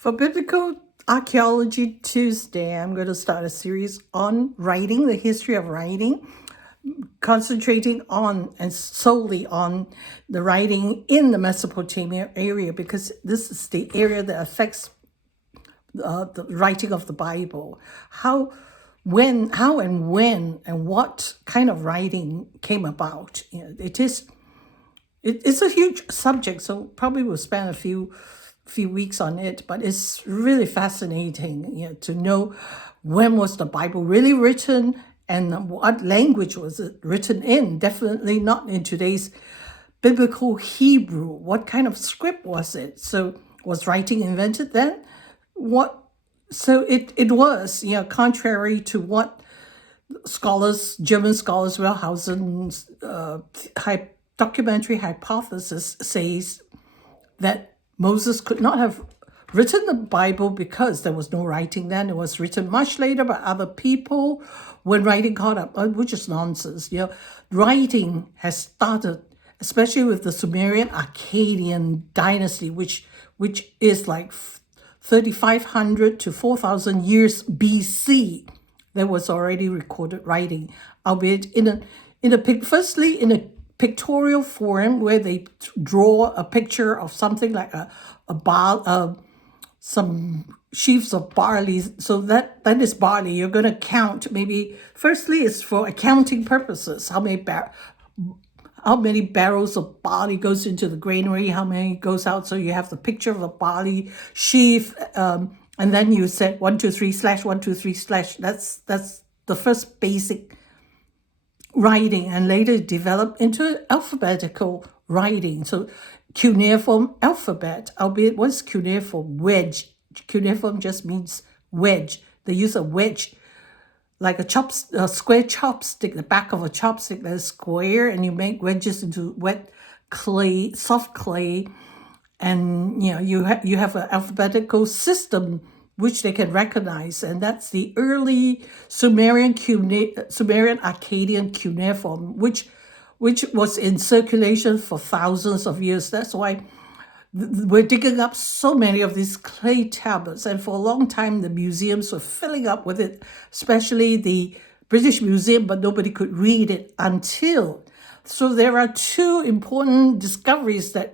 For Biblical Archaeology Tuesday, I'm going to start a series on writing, the history of writing, concentrating on and solely on the writing in the Mesopotamia area, because this is the area that affects the writing of the Bible. How and when and what kind of writing came about. It's a huge subject, so probably we'll spend a few weeks on it, but it's really fascinating, to know when was the Bible really written and what language was it written in. Definitely not in today's biblical Hebrew. What kind of script was it? So was writing invented then? What so it was, contrary to what German scholars, Wellhausen's documentary hypothesis says, that Moses could not have written the Bible because there was no writing then. It was written much later by other people when writing caught up, which is nonsense. Writing has started, especially with the Sumerian Akkadian dynasty, which is like 3,500 to 4,000 years BC. There was already recorded writing, albeit firstly in a pictorial form where they draw a picture of something like some sheaves of barley. So that is barley. You're going to count. Maybe firstly it's for accounting purposes. How many barrels of barley goes into the granary? How many goes out? So you have the picture of the barley sheaf, and then you said 1 2 3 / 1 2 3 /. That's the first basic writing, and later developed into alphabetical writing. So cuneiform alphabet, albeit what's cuneiform? Wedge. Cuneiform just means wedge. They use a wedge like a square chopstick, the back of a chopstick that is square, and you make wedges into wet clay, soft clay, and you have an alphabetical system which they can recognize, and that's the early Sumerian Akkadian cuneiform, which was in circulation for thousands of years. That's why we're digging up so many of these clay tablets, and for a long time the museums were filling up with it, especially the British Museum, but nobody could read it until. So there are two important discoveries that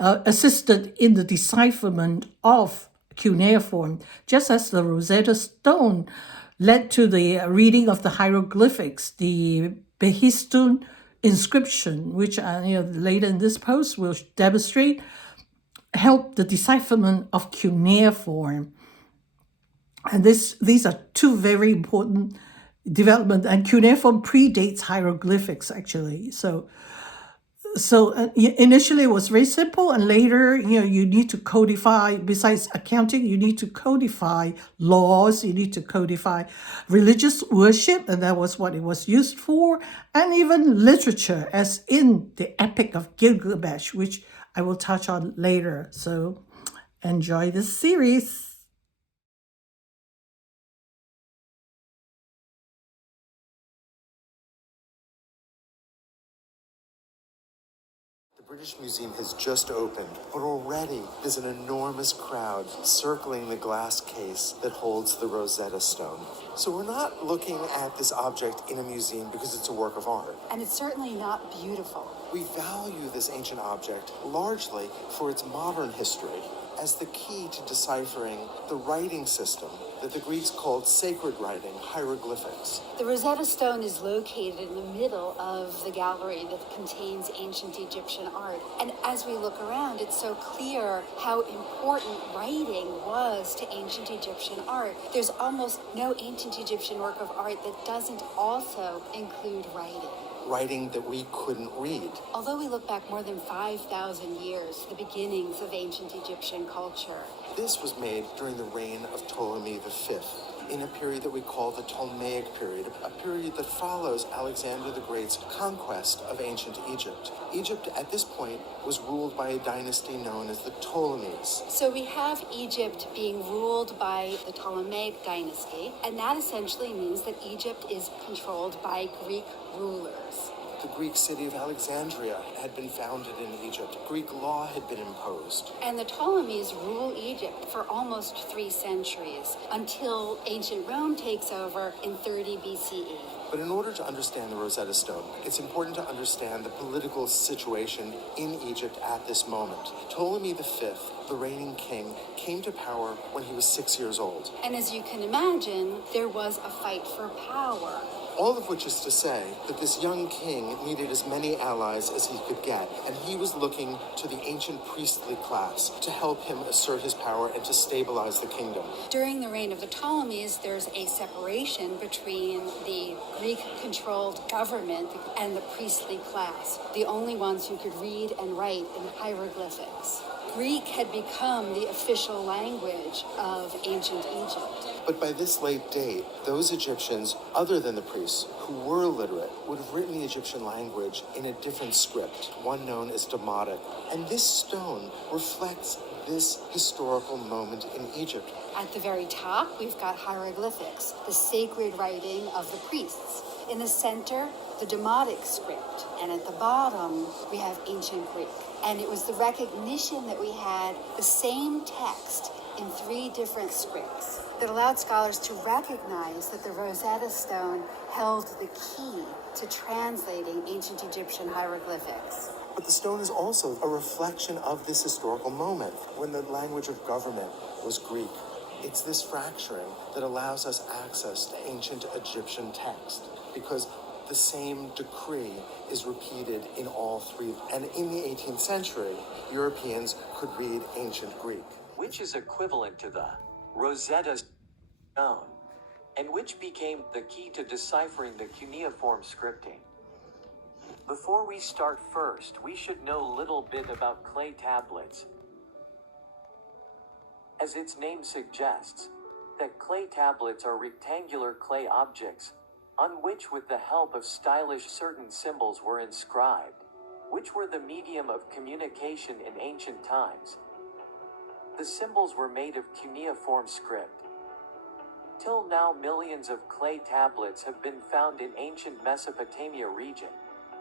assisted in the decipherment of cuneiform, just as the Rosetta Stone led to the reading of the hieroglyphics. The Behistun inscription, which later in this post will demonstrate, helped the decipherment of cuneiform. And these are two very important developments, and cuneiform predates hieroglyphics actually. So initially it was very simple, and later, you need to codify, besides accounting, you need to codify laws, you need to codify religious worship, and that was what it was used for, and even literature, as in the Epic of Gilgamesh, which I will touch on later. So enjoy this series. The British Museum has just opened, but already there's an enormous crowd circling the glass case that holds the Rosetta Stone. So we're not looking at this object in a museum because it's a work of art. And it's certainly not beautiful. We value this ancient object largely for its modern history as the key to deciphering the writing system that the Greeks called sacred writing, hieroglyphics. The Rosetta Stone is located in the middle of the gallery that contains ancient Egyptian art. And as we look around, it's so clear how important writing was to ancient Egyptian art. There's almost no ancient Egyptian work of art that doesn't also include writing. Writing that we couldn't read. Although we look back more than 5,000 years, the beginnings of ancient Egyptian culture. This was made during the reign of Ptolemy V, in a period that we call the Ptolemaic period, a period that follows Alexander the Great's conquest of ancient Egypt. Egypt at this point was ruled by a dynasty known as the Ptolemies. So we have Egypt being ruled by the Ptolemaic dynasty, and that essentially means that Egypt is controlled by Greek rulers. The Greek city of Alexandria had been founded in Egypt. Greek law had been imposed. And the Ptolemies rule Egypt for almost 3 centuries until ancient Rome takes over in 30 BCE. But in order to understand the Rosetta Stone, it's important to understand the political situation in Egypt at this moment. Ptolemy V, the reigning king, came to power when he was 6 years old. And as you can imagine, there was a fight for power. All of which is to say that this young king needed as many allies as he could get, and he was looking to the ancient priestly class to help him assert his power and to stabilize the kingdom. During the reign of the Ptolemies, there's a separation between the Greek-controlled government and the priestly class, the only ones who could read and write in hieroglyphics. Greek had become the official language of ancient Egypt. But by this late date, those Egyptians, other than the priests, who were literate, would have written the Egyptian language in a different script, one known as Demotic. And this stone reflects this historical moment in Egypt. At the very top, we've got hieroglyphics, the sacred writing of the priests. In the center, the Demotic script. And at the bottom, we have ancient Greek. And it was the recognition that we had the same text in 3 different scripts that allowed scholars to recognize that the Rosetta Stone held the key to translating ancient Egyptian hieroglyphics. But the stone is also a reflection of this historical moment when the language of government was Greek. It's this fracturing that allows us access to ancient Egyptian text because the same decree is repeated in all 3. And in the 18th century, Europeans could read ancient Greek, which is equivalent to the Rosetta Stone, and which became the key to deciphering the cuneiform scripting. Before we start, first, we should know a little bit about clay tablets. As its name suggests, that clay tablets are rectangular clay objects on which, with the help of stylish, certain symbols were inscribed, which were the medium of communication in ancient times. The symbols were made of cuneiform script. Till now, millions of clay tablets have been found in ancient Mesopotamia region,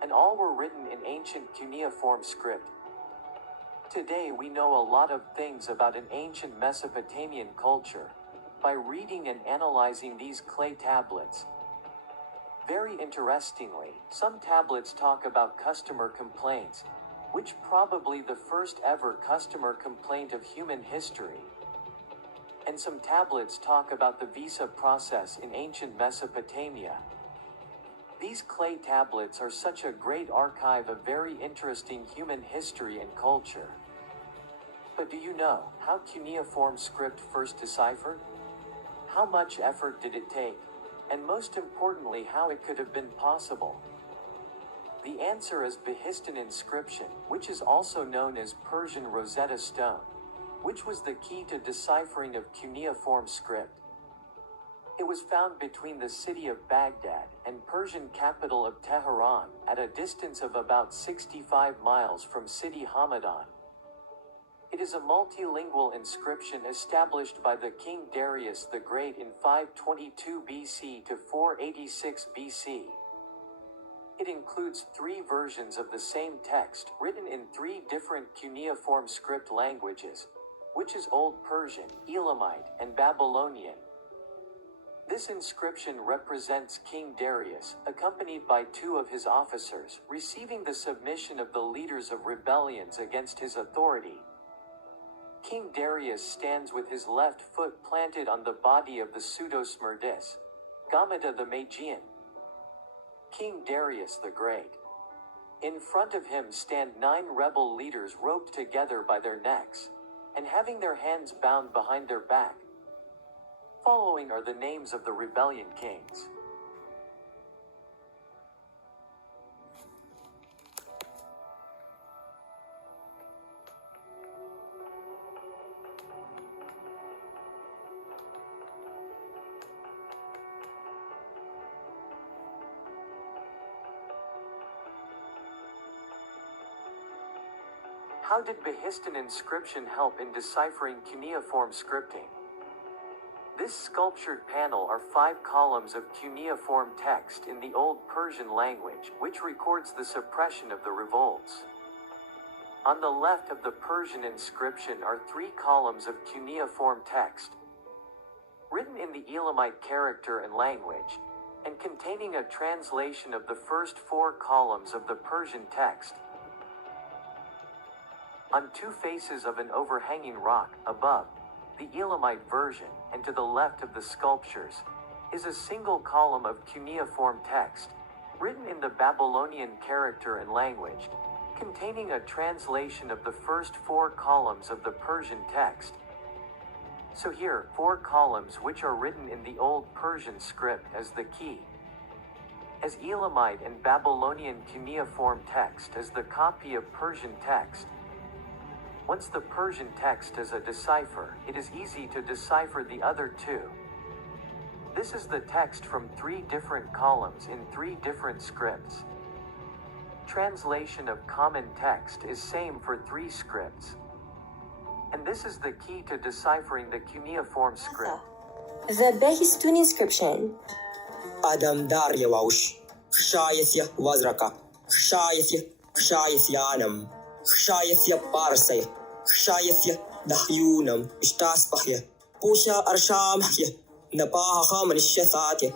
and all were written in ancient cuneiform script. Today we know a lot of things about an ancient Mesopotamian culture by reading and analyzing these clay tablets. Very interestingly, some tablets talk about customer complaints, which probably the first ever customer complaint of human history. And some tablets talk about the visa process in ancient Mesopotamia. These clay tablets are such a great archive of very interesting human history and culture. But do you know how cuneiform script first deciphered? How much effort did it take? And most importantly, how it could have been possible? The answer is Behistun inscription, which is also known as Persian Rosetta Stone, which was the key to deciphering of cuneiform script. It was found between the city of Baghdad and Persian capital of Tehran at a distance of about 65 miles from Sidi Hamadan. It is a multilingual inscription established by the King Darius the Great in 522 BC to 486 BC. It includes 3 versions of the same text written in 3 different cuneiform script languages, which is Old Persian, Elamite, and Babylonian. This inscription represents King Darius, accompanied by 2 of his officers, receiving the submission of the leaders of rebellions against his authority. King Darius stands with his left foot planted on the body of the pseudo-Smerdis, Gamada the Magian. King Darius the Great. In front of him stand 9 rebel leaders roped together by their necks, and having their hands bound behind their back. Following are the names of the rebellion kings. How did Behistun inscription help in deciphering cuneiform scripting? This sculptured panel are 5 columns of cuneiform text in the Old Persian language, which records the suppression of the revolts. On the left of the Persian inscription are 3 columns of cuneiform text, written in the Elamite character and language, and containing a translation of the first 4 columns of the Persian text. On 2 faces of an overhanging rock, above, the Elamite version, and to the left of the sculptures, is a single column of cuneiform text, written in the Babylonian character and language, containing a translation of the first 4 columns of the Persian text. So here, 4 columns which are written in the Old Persian script as the key, as Elamite and Babylonian cuneiform text as the copy of Persian text. Once the Persian text is a decipher, it is easy to decipher the other 2. This is the text from 3 different columns in 3 different scripts. Translation of common text is same for 3 scripts. And this is the key to deciphering the cuneiform script. The Behistun inscription. Adam Daryawaush, Kshayasya Vazraka, Kshayasyanam, Kshayasya Parsay, Kshayasya Dahyunam, Ishtaspahya, Pusha Arshamhya, Napaha Manishyasatya,